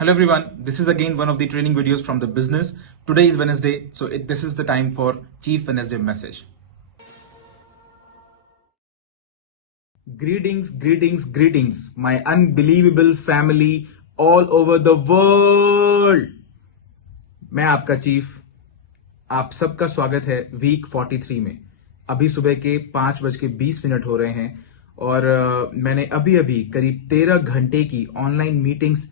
Hello everyone, this is again one of the training videos from the business. Today is Wednesday, so this is the time for Chief Wednesday message. Greetings, my unbelievable family all over the world. मैं आपका chief, आप सबका स्वागत है week 43 में। अभी सुबह के 5:20 हो रहे हैं और मैंने अभी करीब 13 घंटे की ऑनलाइन मीटिंग्स,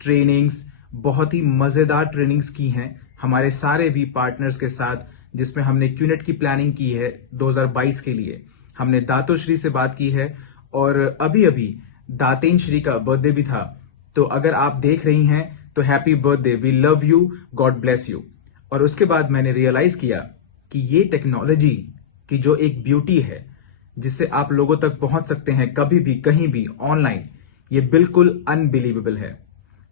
ट्रेनिंग्स, बहुत ही मजेदार ट्रेनिंग्स की हैं हमारे सारे वी पार्टनर्स के साथ, जिसमें हमने क्यूनेट की प्लानिंग की है 2022 के लिए। हमने दातोश्री से बात की है और अभी दातेन श्री का बर्थडे भी था। तो अगर आप देख रही हैं तो happy birthday, we love you, God bless you. और उसके बाद मैंने रियलाइज किया कि ये टेक्नोलॉजी की जो एक ब्यूटी है जिससे आप लोगों तक पहुंच सकते हैं कभी भी कहीं भी ऑनलाइन, ये बिल्कुल अनबिलीवेबल है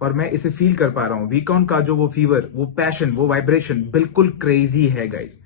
और मैं इसे फील कर पा रहा हूं। वीकॉन का जो वो फीवर, वो पैशन, वो वाइब्रेशन बिल्कुल क्रेजी है गाइस।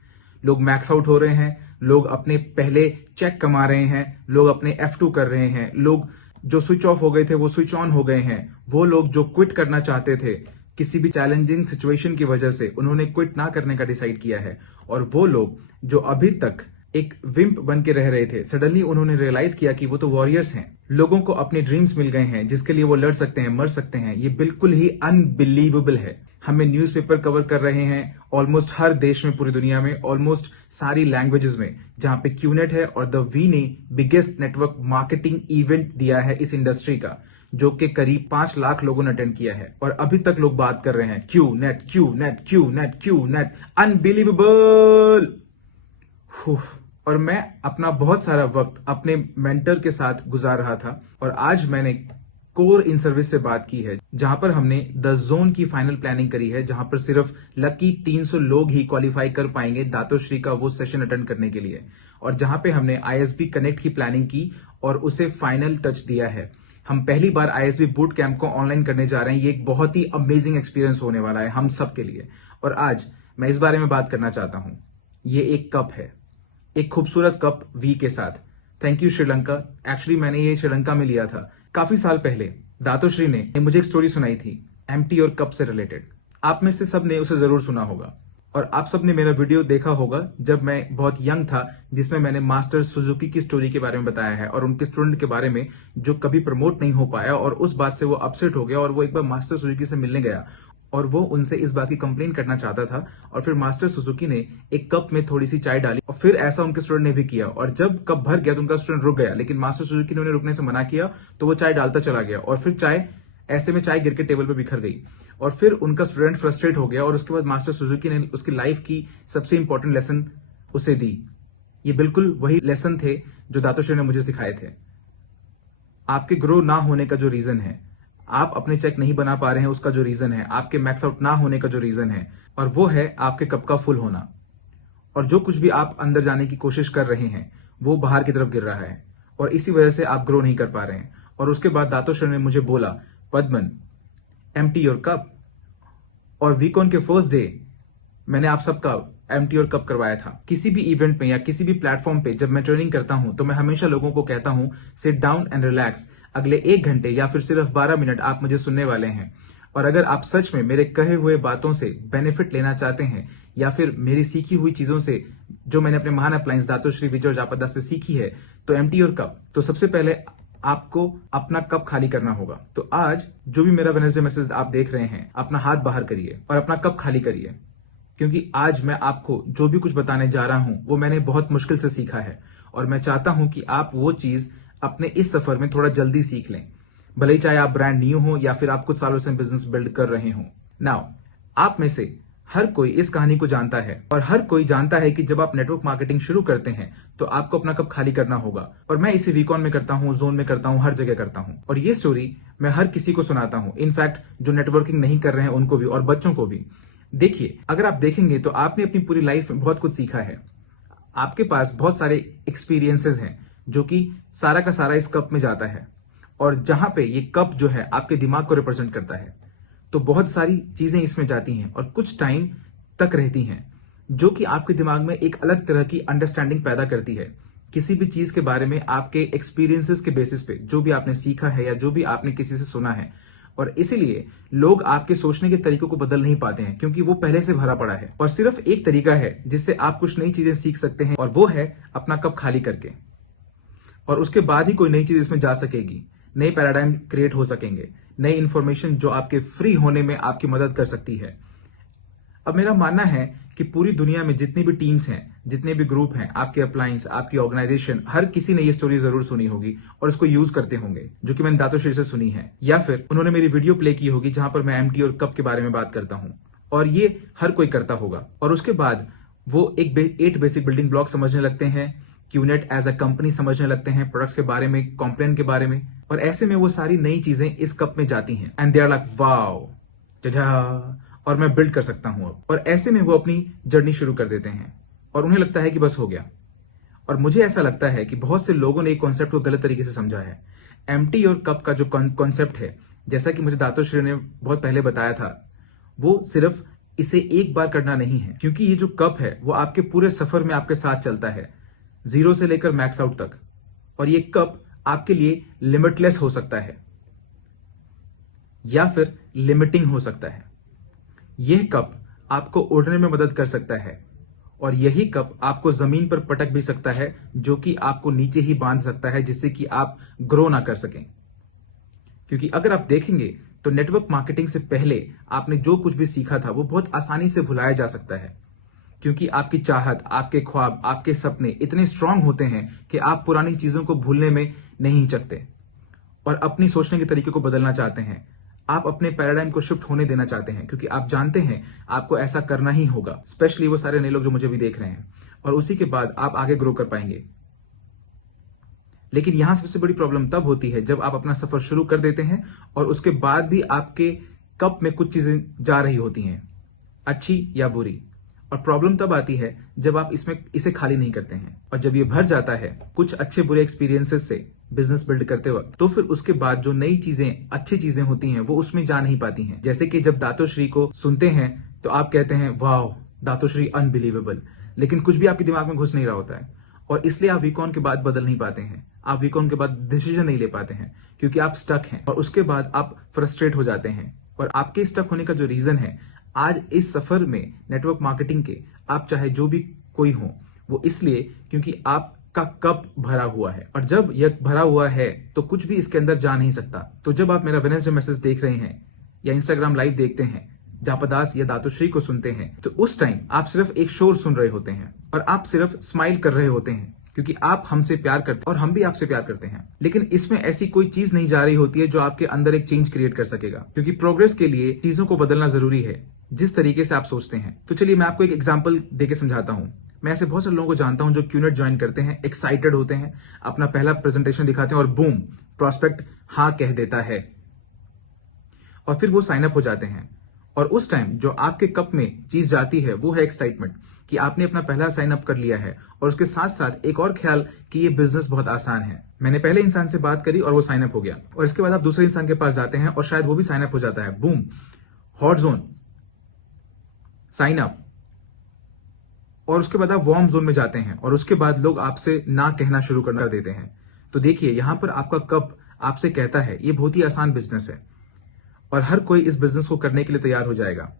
लोग मैक्स आउट हो रहे हैं, लोग अपने पहले चेक कमा रहे हैं, लोग अपने F2 कर रहे हैं, लोग जो स्विच ऑफ हो गए थे वो स्विच ऑन हो गए हैं, वो लोग जो क्विट करना चाहते थे किसी भी चैलेंजिंग सिचुएशन की वजह से, उन्होंने क्विट ना करने का डिसाइड किया है। और वो लोग जो अभी तक एक विम्प बन के रह रहे थे, सडनली उन्होंने रियलाइज किया कि वो तो वॉरियर्स हैं। लोगों को अपने ड्रीम्स मिल गए हैं जिसके लिए वो लड़ सकते हैं, मर सकते हैं। ये बिल्कुल ही अनबिलीवेबल है। हमें न्यूज़पेपर कवर कर रहे हैं ऑलमोस्ट हर देश में, पूरी दुनिया में, ऑलमोस्ट सारी लैंग्वेजेस में, जहां पे क्यूनेट है और द वी ने बिगेस्ट नेटवर्क मार्केटिंग इवेंट दिया है इस इंडस्ट्री का, जो कि करीब 5 लाख लोगों ने अटेंड किया है। और अभी तक लोग बात कर रहे हैं क्यू नेट, अनबिलीवेबल। और मैं अपना बहुत सारा वक्त अपने मेंटर के साथ गुजार रहा था और आज मैंने कोर इन सर्विस से बात की है, जहां पर हमने द जोन की फाइनल प्लानिंग करी है, जहां पर सिर्फ लकी 300 लोग ही क्वालिफाई कर पाएंगे दातोश्री का वो सेशन अटेंड करने के लिए, और जहां पे हमने आईएसबी कनेक्ट की प्लानिंग की और उसे फाइनल टच दिया है। हम पहली बार आईएसबी बूट कैंप को ऑनलाइन करने जा रहे हैं। ये एक बहुत ही अमेजिंग एक्सपीरियंस होने वाला है हम सबके लिए। और आज मैं इस बारे में बात करना चाहता हूं। ये एक कप है, एक खूबसूरत कप वी के साथ। Thank you Sri Lanka. एक्चुअली मैंने ये श्रीलंका में लिया था काफी साल पहले। दातोश्री ने मुझे एक स्टोरी सुनाई थी एम्प्टी और कप से रिलेटेड। आप में से सब ने उसे जरूर सुना होगा और आप सब ने मेरा वीडियो देखा होगा जब मैं बहुत यंग था, जिसमें मैंने मास्टर सुजुकी की स्टोरी के बारे में बताया है और उनके स्टूडेंट के बारे में जो कभी प्रमोट नहीं हो पाया, और उस बात से वो अपसेट हो गया और वो एक बार मास्टर सुजुकी से मिलने गया और वो उनसे इस बात की कंप्लेन करना चाहता था। और फिर मास्टर सुजुकी ने एक कप में थोड़ी सी चाय डाली और फिर ऐसा उनके स्टूडेंट ने भी किया, और जब कप भर गया तो उनका स्टूडेंट रुक गया, लेकिन मास्टर सुजुकी ने उन्हें रुकने से मना किया तो वो चाय डालता चला गया और फिर ऐसे में चाय गिर के टेबल पर बिखर गई और फिर उनका स्टूडेंट फ्रस्ट्रेट हो गया और उसके बाद मास्टर सुजुकी ने उसकी लाइफ की सबसे इंपॉर्टेंट लेसन उसे दी। ये बिल्कुल वही लेसन थे जो दातोश्री ने मुझे सिखाए थे। आपके ग्रो ना होने का जो रीजन है, आप अपने चेक नहीं बना पा रहे हैं उसका जो रीजन है, आपके मैक्स आउट ना होने का जो रीजन है, और वो है आपके कप का फुल होना। और जो कुछ भी आप अंदर जाने की कोशिश कर रहे हैं वो बाहर की तरफ गिर रहा है और इसी वजह से आप ग्रो नहीं कर पा रहे हैं। और उसके बाद दातोश्री ने मुझे बोला, पद्मन, एम्प्टी योर कप। और वीकॉन के फर्स्ट डे मैंने आप सबका एम्प्टी योर कप करवाया था। किसी भी इवेंट में या किसी भी प्लेटफॉर्म पे जब मैं ट्रेनिंग करता हूं तो मैं हमेशा लोगों को कहता हूं, सिट डाउन एंड रिलैक्स। अगले 1 घंटे या फिर सिर्फ 12 मिनट आप मुझे सुनने वाले हैं, और अगर आप सच में मेरे कहे हुए बातों से बेनिफिट लेना चाहते हैं या फिर मेरी सीखी हुई चीजों से, जो मैंने अपने महान अपलायंस दातोश्री विजय और जापदा से सीखी है, तो एम्प्टी योर कप। तो सबसे पहले आपको अपना कप खाली करना होगा। तो आज जो भी मेरा वेडनेसडे मैसेज आप देख रहे हैं, अपना हाथ बाहर करिए और अपना कप खाली करिए, क्योंकि आज मैं आपको जो भी कुछ बताने जा रहा हूं वो मैंने बहुत मुश्किल से सीखा है और मैं चाहता हूं कि आप वो चीज अपने इस सफर में थोड़ा जल्दी सीख लें, भले ही चाहे आप ब्रांड न्यू हो या फिर आप कुछ सालों से बिजनेस बिल्ड कर रहे हो। नाउ, आप में से हर कोई इस कहानी को जानता है और हर कोई जानता है कि जब आप नेटवर्क मार्केटिंग शुरू करते हैं तो आपको अपना कप खाली करना होगा। और मैं इसे वीकॉन में करता हूं, जोन में करता हूं, हर जगह करता हूं, और ये स्टोरी मैं हर किसी को सुनाता हूं, इनफैक्ट जो नेटवर्किंग नहीं कर रहे हैं उनको भी और बच्चों को भी। देखिए, अगर आप देखेंगे तो आपने अपनी पूरी लाइफ में बहुत कुछ सीखा है। आपके पास बहुत सारे एक्सपीरियंसेस हैं जो कि सारा का सारा इस कप में जाता है, और जहां पे ये कप जो है आपके दिमाग को रिप्रेजेंट करता है, तो बहुत सारी चीजें इसमें जाती हैं और कुछ टाइम तक रहती हैं, जो कि आपके दिमाग में एक अलग तरह की अंडरस्टैंडिंग पैदा करती है किसी भी चीज के बारे में, आपके एक्सपीरियंसेस के बेसिस पे, जो भी आपने सीखा है या जो भी आपने किसी से सुना है। और इसीलिए लोग आपके सोचने के तरीकों को बदल नहीं पाते हैं, क्योंकि वो पहले से भरा पड़ा है। और सिर्फ एक तरीका है जिससे आप कुछ नई चीजें सीख सकते हैं, और वो है अपना कप खाली करके। और उसके बाद ही कोई नई चीज इसमें जा सकेगी, नए पैराडाइम क्रिएट हो सकेंगे, नई इंफॉर्मेशन जो आपके फ्री होने में आपकी मदद कर सकती है। अब मेरा मानना है कि पूरी दुनिया में जितनी भी टीम्स हैं, जितने भी ग्रुप हैं, आपके अप्लायंस, आपकी ऑर्गेनाइजेशन, हर किसी ने ये स्टोरी जरूर सुनी होगी और इसको यूज करते होंगे, जो कि मैंने दातोश्री से सुनी है, या फिर उन्होंने मेरी वीडियो प्ले की होगी जहां पर मैं एम्प्टी और कप के बारे में बात करता हूं, और ये हर कोई करता होगा। और उसके बाद वो एक 8 बेसिक बिल्डिंग ब्लॉक समझने लगते हैं, क्यूनेट एज अ कंपनी समझने लगते हैं, प्रोडक्ट्स के बारे में, कॉम्प्लेन के बारे में, और ऐसे में वो सारी नई चीजें इस कप में जाती हैं and they are like wow, और मैं बिल्ड कर सकता हूं अब। और ऐसे में वो अपनी जर्नी शुरू कर देते हैं और उन्हें लगता है कि बस हो गया। और मुझे ऐसा लगता है कि बहुत से लोगों ने एक कॉन्सेप्ट को गलत तरीके से समझा है। एम्प्टी और कप का जो कॉन्सेप्ट है, जैसा कि मुझे दातोश्री ने बहुत पहले बताया था, वो सिर्फ इसे एक बार करना नहीं है, क्योंकि ये जो कप है वो आपके पूरे सफर में आपके साथ चलता है, 0 से लेकर मैक्स आउट तक। और ये कप आपके लिए लिमिटलेस हो सकता है या फिर लिमिटिंग हो सकता है। यह कप आपको उड़ने में मदद कर सकता है, और यही कप आपको जमीन पर पटक भी सकता है, जो कि आपको नीचे ही बांध सकता है, जिससे कि आप ग्रो ना कर सकें। क्योंकि अगर आप देखेंगे तो नेटवर्क मार्केटिंग से पहले आपने जो कुछ भी सीखा था वो बहुत आसानी से भुलाया जा सकता है, क्योंकि आपकी चाहत, आपके ख्वाब, आपके सपने इतने स्ट्रांग होते हैं कि आप पुरानी चीजों को भूलने में नहीं हिचकते और अपनी सोचने के तरीके को बदलना चाहते हैं। आप अपने पैराडाइम को शिफ्ट होने देना चाहते हैं, क्योंकि आप जानते हैं आपको ऐसा करना ही होगा, स्पेशली वो सारे नए लोग जो मुझे भी देख रहे हैं, और उसी के बाद आप आगे ग्रो कर पाएंगे। लेकिन यहां सबसे बड़ी प्रॉब्लम तब होती है जब आप अपना सफर शुरू कर देते हैं और उसके बाद भी आपके कप में कुछ चीजें जा रही होती हैं, अच्छी या बुरी। और प्रॉब्लम तब आती है जब आप इसे खाली नहीं करते हैं, और जब ये भर जाता है कुछ अच्छे बुरे एक्सपीरियंसेस से बिजनेस बिल्ड करते वक्त, तो फिर उसके बाद जो नई चीजें, अच्छी चीजें होती हैं, वो उसमें जा नहीं पाती हैं। जैसे कि जब दातोश्री को सुनते हैं तो आप कहते हैं वाह दातोश्री अनबिलीवेबल, लेकिन कुछ भी आपके दिमाग में घुस नहीं रहा होता है, और इसलिए आप वीकॉन के बाद बदल नहीं पाते हैं, आप वीकॉन के बाद डिसीजन नहीं ले पाते हैं, क्योंकि आप स्टक हैं, और उसके बाद आप फ्रस्ट्रेट हो जाते हैं। और आपके स्टक होने का जो रीजन है आज इस सफर में नेटवर्क मार्केटिंग के, आप चाहे जो भी कोई हो, वो इसलिए क्योंकि आपका कप भरा हुआ है, और जब यह भरा हुआ है तो कुछ भी इसके अंदर जा नहीं सकता। तो जब आप मेरा वेडनेसडे मैसेज देख रहे हैं या इंस्टाग्राम लाइव देखते हैं जापदास या दातोश्री को सुनते हैं, तो उस टाइम आप सिर्फ एक शोर सुन रहे होते हैं और आप सिर्फ स्माइल कर रहे होते हैं, क्योंकि आप हमसे प्यार करते हैं और हम भी आपसे प्यार करते हैं। लेकिन इसमें ऐसी कोई चीज नहीं जा रही होती है जो आपके अंदर एक चेंज क्रिएट कर सकेगा, क्योंकि प्रोग्रेस के लिए चीजों को बदलना जरूरी है, जिस तरीके से आप सोचते हैं। तो चलिए मैं आपको एक एग्जांपल देके समझाता हूं। मैं ऐसे बहुत सारे लोगों को जानता हूं जो क्यूनेट ज्वाइन करते हैं, एक्साइटेड होते हैं, अपना पहला प्रेजेंटेशन दिखाते हैं और बूम, प्रॉस्पेक्ट हाँ कह देता है, और फिर वो साइन अप हो जाते हैं। और उस टाइम जो आपके कप में चीज जाती है वो है एक्साइटमेंट, कि आपने अपना पहला साइन अप कर लिया है, और उसके साथ साथ एक और ख्याल कि ये बिजनेस बहुत आसान है। मैंने पहले इंसान से बात करी और वो साइन अप हो गया, और इसके बाद आप दूसरे इंसान के पास जाते हैं और शायद वो भी साइन अप हो जाता है, boom, hot zone, sign up. और उसके बाद आप वार्म जोन में जाते हैं, और उसके बाद लोग आपसे ना कहना शुरू कर देते हैं। तो देखिए यहां पर आपका कप आपसे कहता है ये बहुत ही आसान बिजनेस है, और हर कोई इस बिजनेस को करने के लिए तैयार हो जाएगा,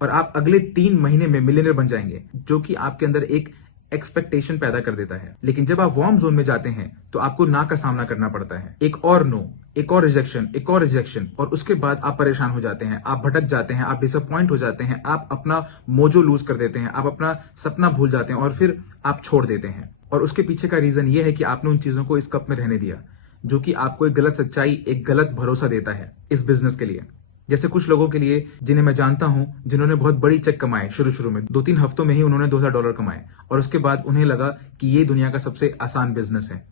और आप अगले 3 महीने में मिलियनर बन जाएंगे, जो कि आपके अंदर एक एक्सपेक्टेशन पैदा कर देता है। लेकिन जब आप वार्म जोन में जाते हैं तो आपको ना का सामना करना पड़ता है, एक और नो, एक और रिजेक्शन, एक और रिजेक्शन, और उसके बाद आप परेशान हो जाते हैं, आप भटक जाते हैं, आप डिसअपॉइंट हो जाते हैं, आप अपना मोजो लूज कर देते हैं, आप अपना सपना भूल जाते हैं, और फिर आप छोड़ देते हैं। और उसके पीछे का रीजन ये है कि आपने उन चीजों को इस कप में रहने दिया, जो कि आपको एक गलत सच्चाई, एक गलत भरोसा देता है इस बिजनेस के लिए। जैसे कुछ लोगों के लिए जिन्हें मैं जानता हूं, जिन्होंने बहुत बड़ी चेक कमाए शुरू में, 2-3 हफ्तों में ही उन्होंने $2000 कमाए, और उसके बाद उन्हें लगा कि ये दुनिया का सबसे आसान बिजनेस है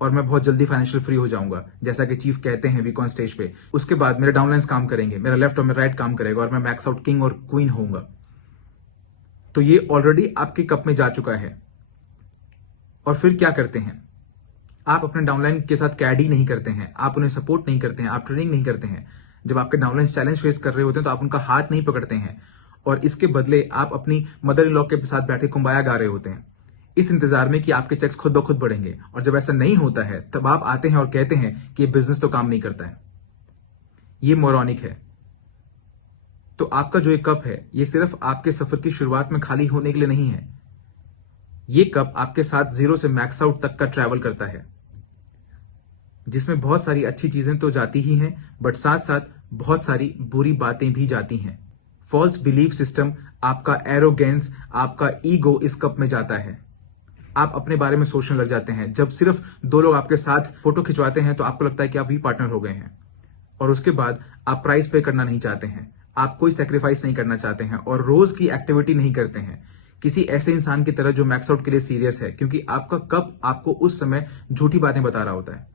और मैं बहुत जल्दी फाइनेंशियल फ्री हो जाऊंगा, जैसा कि चीफ कहते हैं वीकॉन स्टेज पे। उसके बाद मेरे डाउनलाइंस काम करेंगे, मेरा लेफ्ट और मेरा राइट काम करेगा, और मैं मैक्स आउट किंग और क्वीन होऊंगा। तो ये ऑलरेडी आपके कप में जा चुका है। और फिर क्या करते हैं आप? अपने डाउनलाइन के साथ कैडी नहीं करते हैं, आप उन्हें सपोर्ट नहीं करते हैं, आप ट्रेनिंग नहीं करते हैं। जब आपके डाउनलाइन चैलेंज फेस कर रहे होते हैं तो आप उनका हाथ नहीं पकड़ते हैं, और इसके बदले आप अपनी मदर इन लॉ के साथ बैठे कुंबाया गा रहे होते हैं, इस इंतजार में कि आपके चेक्स खुद ब खुद बढ़ेंगे। और जब ऐसा नहीं होता है तब आप आते हैं और कहते हैं कि ये बिजनेस तो काम नहीं करता है। ये मोरॉनिक है। तो आपका जो ये कप है, ये सिर्फ आपके सफर की शुरुआत में खाली होने के लिए नहीं है। ये कप आपके साथ जीरो से मैक्स आउट तक का ट्रैवल करता है, जिसमें बहुत सारी अच्छी चीजें तो जाती ही हैं, बट साथ साथ बहुत सारी बुरी बातें भी जाती हैं। फॉल्स बिलीफ सिस्टम, आपका एरोगेंस, आपका ईगो इस कप में जाता है। आप अपने बारे में सोचने लग जाते हैं। जब सिर्फ दो लोग आपके साथ फोटो खिंचवाते हैं तो आपको लगता है कि आप भी पार्टनर हो गए हैं, और उसके बाद आप प्राइस पे करना नहीं चाहते हैं, आप कोई सेक्रीफाइस नहीं करना चाहते हैं और रोज की एक्टिविटी नहीं करते हैं किसी ऐसे इंसान की तरह जो मैक्स आउट के लिए सीरियस है, क्योंकि आपका कप आपको उस समय झूठी बातें बता रहा होता है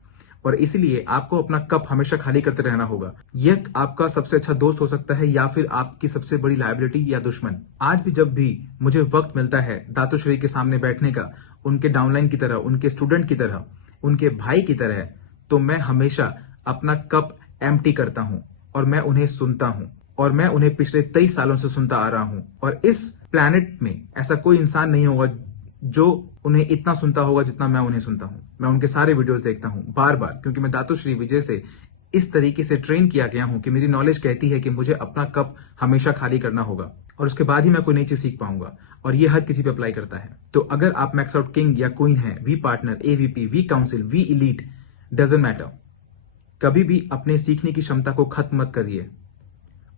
और इसलिए आपको अपना कप हमेशा खाली करते रहना होगा। यह आपका सबसे अच्छा दोस्त हो सकता है या फिर आपकी सबसे बड़ी लायबिलिटी या दुश्मन। आज भी जब भी मुझे वक्त मिलता है दातोश्री के सामने बैठने का, उनके डाउनलाइन की तरह, उनके स्टूडेंट की तरह, उनके भाई की तरह, तो मैं हमेशा अपना कप एम्प्टी करता हूं और मैं उन्हें सुनता हूं और मैं उन्हें पिछले 23 सालों से सुनता आ रहा हूं। और इस प्लैनेट में ऐसा कोई इंसान नहीं होगा जो उन्हें इतना सुनता होगा जितना मैं उन्हें सुनता हूं। मैं उनके सारे वीडियोस देखता हूं बार बार, क्योंकि मैं दातोश्री विजय से इस तरीके से ट्रेन किया गया हूं कि मेरी नॉलेज कहती है कि मुझे अपना कप हमेशा खाली करना होगा और उसके बाद ही मैं कोई नई चीज सीख पाऊंगा, और ये हर किसी पे अप्लाई करता है। तो अगर आप मैक्स आउट किंग या क्वीन है, V partner, AVP, V council, V elite, doesn't matter, कभी भी अपने सीखने की क्षमता को खत्म मत करिए।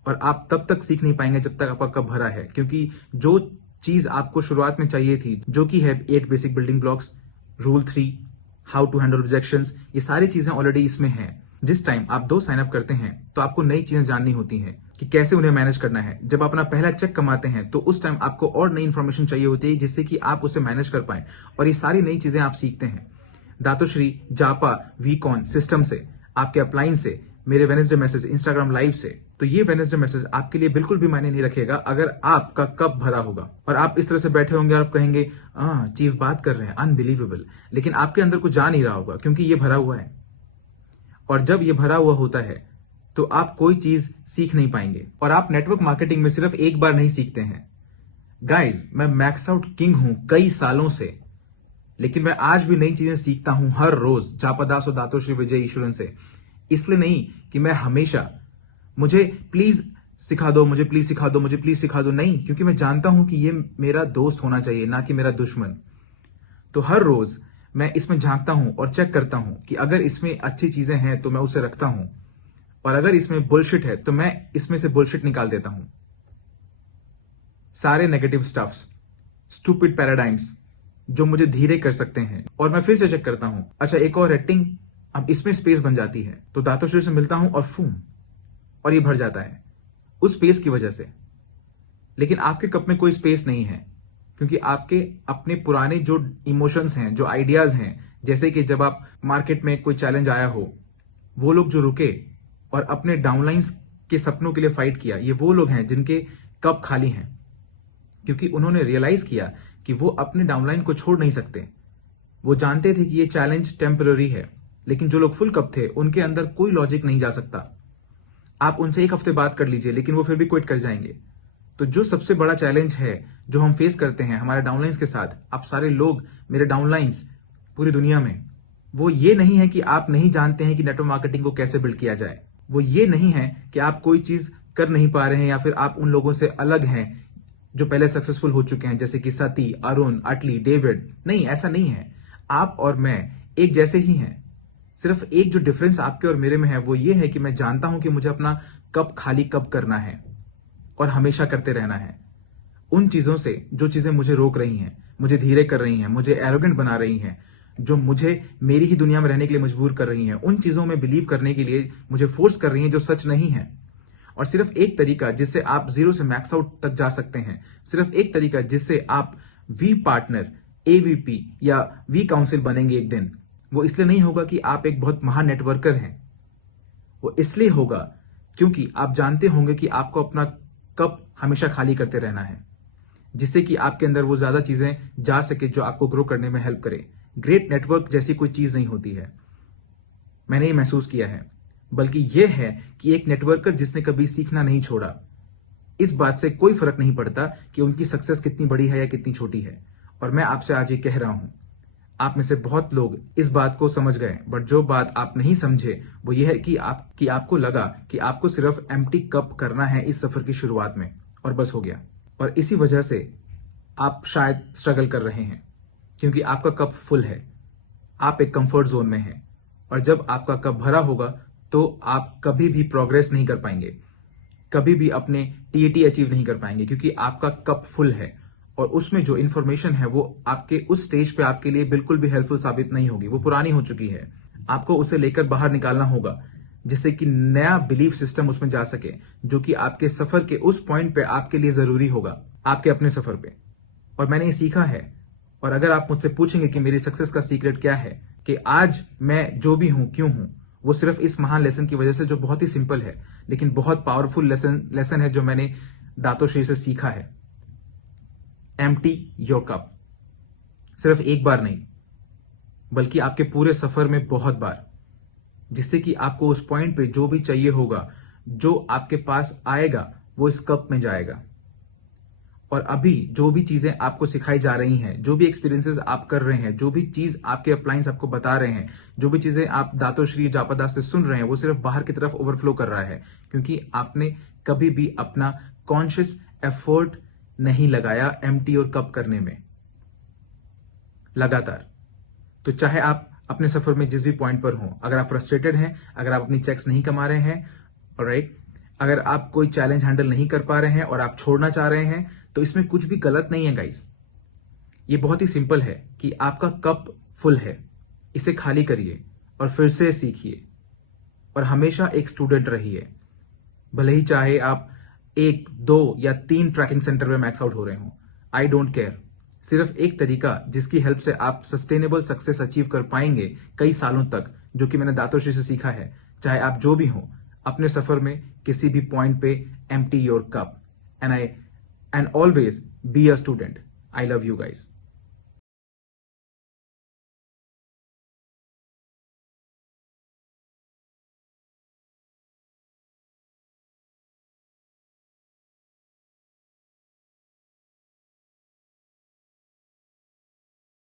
और आप तब तक सीख नहीं पाएंगे जब तक आपका कप भरा है, क्योंकि जो चीज आपको शुरुआत में चाहिए थी, जो कि है 8 basic building blocks, rule 3, how to handle rejections, ये सारी चीजें ऑलरेडी इसमें हैं। जिस टाइम आप 2 साइन अप करते हैं तो आपको नई चीजें जाननी होती हैं कि कैसे उन्हें मैनेज करना है। जब आप अपना पहला चेक कमाते हैं तो उस टाइम आपको और नई इंफॉर्मेशन चाहिए होती है जिससे कि आप उसे मैनेज कर पाए, और ये सारी नई चीजें आप सीखते हैं दातोश्री, जापा, वीकॉन सिस्टम से, आपके अपलाइन से, मेरे वेडनेसडे मैसेज, इंस्टाग्राम लाइव से। तो ये वेडनेसडे मैसेज आपके लिए बिल्कुल भी मायने नहीं रखेगा अगर आपका कप भरा होगा और आप इस तरह से बैठे होंगे और आप कहेंगे चीफ बात कर रहे हैं, अनबिलीवेबल, लेकिन आपके अंदर कुछ जा नहीं रहा होगा क्योंकि ये भरा हुआ है। और जब ये भरा हुआ होता है तो आप कोई चीज सीख नहीं पाएंगे। और आप नेटवर्क मार्केटिंग में सिर्फ एक बार नहीं सीखते हैं गाइज। मैं मैक्स आउट किंग हूं कई सालों से, लेकिन मैं आज भी नई चीजें सीखता हूं हर रोज, जापादास और दातोश्री विजय ईश्वरन से। इसलिए नहीं कि मैं हमेशा मुझे प्लीज सिखा दो, मुझे प्लीज सिखा दो, मुझे प्लीज सिखा दो, नहीं, क्योंकि मैं जानता हूं कि ये मेरा दोस्त होना चाहिए, ना कि मेरा दुश्मन। तो हर रोज मैं इसमें झांकता हूं और चेक करता हूं कि अगर इसमें अच्छी चीजें हैं तो मैं उसे रखता हूं, और अगर इसमें बुलशिट है तो मैं इसमें से बुलशिट निकाल देता हूं। सारे नेगेटिव स्टफ्स, स्टूपिड पैराडाइम्स जो मुझे धीरे कर सकते हैं, और मैं फिर से चेक करता हूं, अच्छा एक और रेटिंग, अब इसमें स्पेस बन जाती है तो दातोश्री से मिलता हूं और फूम, और ये भर जाता है उस स्पेस की वजह से। लेकिन आपके कप में कोई स्पेस नहीं है, क्योंकि आपके अपने पुराने जो इमोशंस हैं, जो आइडियाज हैं, जैसे कि जब आप मार्केट में कोई चैलेंज आया हो, वो लोग जो रुके और अपने डाउनलाइंस के सपनों के लिए फाइट किया, ये वो लोग हैं जिनके कप खाली हैं, क्योंकि उन्होंने रियलाइज किया कि वो अपने डाउनलाइन को छोड़ नहीं सकते। वो जानते थे कि ये चैलेंज टेम्पररी है, लेकिन जो लोग फुल कप थे उनके अंदर कोई लॉजिक नहीं जा सकता। आप उनसे 1 हफ्ते बात कर लीजिए, लेकिन वो फिर भी क्विट कर जाएंगे। तो जो सबसे बड़ा चैलेंज है जो हम फेस करते हैं हमारे डाउनलाइंस के साथ, आप सारे लोग मेरे डाउनलाइंस पूरी दुनिया में, वो ये नहीं है कि आप नहीं जानते हैं कि नेटवर्क मार्केटिंग को कैसे बिल्ड किया जाए। वो ये नहीं है कि आप कोई चीज कर नहीं पा रहे हैं या फिर आप उन लोगों से अलग हैं जो पहले सक्सेसफुल हो चुके हैं, जैसे कि सती, अरुण, अटली, डेविड। नहीं, ऐसा नहीं है। आप और मैं एक जैसे ही हैं। सिर्फ एक जो डिफरेंस आपके और मेरे में है वो ये है कि मैं जानता हूं कि मुझे अपना कप खाली कब करना है और हमेशा करते रहना है। उन चीजों से जो चीजें मुझे रोक रही हैं, मुझे धीरे कर रही हैं, मुझे एरोगेंट बना रही हैं, जो मुझे मेरी ही दुनिया में रहने के लिए मजबूर कर रही हैं, उन चीजों में बिलीव करने के लिए मुझे फोर्स कर रही हैं जो सच नहीं है। और सिर्फ एक तरीका जिससे आप जीरो से मैक्स आउट तक जा सकते हैं, सिर्फ एक तरीका जिससे आप वी पार्टनर, एवीपी या वी काउंसिल बनेंगे एक दिन, वो इसलिए नहीं होगा कि आप एक बहुत महान नेटवर्कर हैं। वो इसलिए होगा क्योंकि आप जानते होंगे कि आपको अपना कप हमेशा खाली करते रहना है, जिससे कि आपके अंदर वो ज्यादा चीजें जा सके जो आपको ग्रो करने में हेल्प करे। ग्रेट नेटवर्क जैसी कोई चीज नहीं होती है, मैंने ये महसूस किया है, बल्कि यह है कि एक नेटवर्कर जिसने कभी सीखना नहीं छोड़ा, इस बात से कोई फर्क नहीं पड़ता कि उनकी सक्सेस कितनी बड़ी है या कितनी छोटी है। और मैं आपसे आज ये कह रहा हूं, आप में से बहुत लोग इस बात को समझ गए, बट जो बात आप नहीं समझे वो ये है कि आपको लगा कि आपको सिर्फ एम्प्टी कप करना है इस सफर की शुरुआत में और बस हो गया। और इसी वजह से आप शायद स्ट्रगल कर रहे हैं, क्योंकि आपका कप फुल है, आप एक कंफर्ट जोन में हैं, और जब आपका कप भरा होगा तो आप कभी भी प्रोग्रेस नहीं कर पाएंगे, कभी भी अपने टीएटी अचीव नहीं कर पाएंगे, क्योंकि आपका कप फुल है और उसमें जो इंफॉर्मेशन है वो आपके उस स्टेज पे आपके लिए बिल्कुल भी हेल्पफुल साबित नहीं होगी, वो पुरानी हो चुकी है। आपको उसे लेकर बाहर निकालना होगा जिससे कि नया बिलीफ सिस्टम उसमें जा सके, जो कि आपके सफर के उस पॉइंट पे आपके लिए जरूरी होगा, आपके अपने सफर पे। और मैंने ये सीखा है, और अगर आप मुझसे पूछेंगे कि मेरी सक्सेस का सीक्रेट क्या है, कि आज मैं जो भी हूं क्यों हूं, वो सिर्फ इस महान लेसन की वजह से, जो बहुत ही सिंपल है लेकिन बहुत पावरफुल लेसन है, जो मैंने दातोश्री से सीखा है। एम्प्टी योर कप, सिर्फ एक बार नहीं बल्कि आपके पूरे सफर में बहुत बार, जिससे कि आपको उस पॉइंट पे जो भी चाहिए होगा, जो आपके पास आएगा वो इस कप में जाएगा। और अभी जो भी चीजें आपको सिखाई जा रही हैं, जो भी एक्सपीरियंसेस आप कर रहे हैं, जो भी चीज आपके अपलाइंस आपको बता रहे हैं, जो भी चीजें आप दातोश्री जापादास से सुन रहे हैं, वो सिर्फ बाहर की तरफ ओवरफ्लो कर रहा है, क्योंकि आपने कभी भी अपना कॉन्शियस एफर्ट नहीं लगाया एम्प्टी और कप करने में लगातार। तो चाहे आप अपने सफर में जिस भी पॉइंट पर हो, अगर आप फ्रस्ट्रेटेड हैं, अगर आप अपनी चेक्स नहीं कमा रहे हैं, ऑलराइट, अगर आप कोई चैलेंज हैंडल नहीं कर पा रहे हैं और आप छोड़ना चाह रहे हैं, तो इसमें कुछ भी गलत नहीं है गाइस। ये बहुत ही सिंपल है कि आपका कप फुल है, इसे खाली करिए और फिर से सीखिए, और हमेशा एक स्टूडेंट रहिए। भले ही चाहे आप 1, 2 या 3 ट्रैकिंग सेंटर में मैक्स आउट हो रहे हो, आई डोंट केयर। सिर्फ एक तरीका जिसकी हेल्प से आप सस्टेनेबल सक्सेस अचीव कर पाएंगे कई सालों तक, जो कि मैंने दातोश्री से सीखा है, चाहे आप जो भी हो अपने सफर में किसी भी पॉइंट पे, empty your cup and always be a student. I love you guys.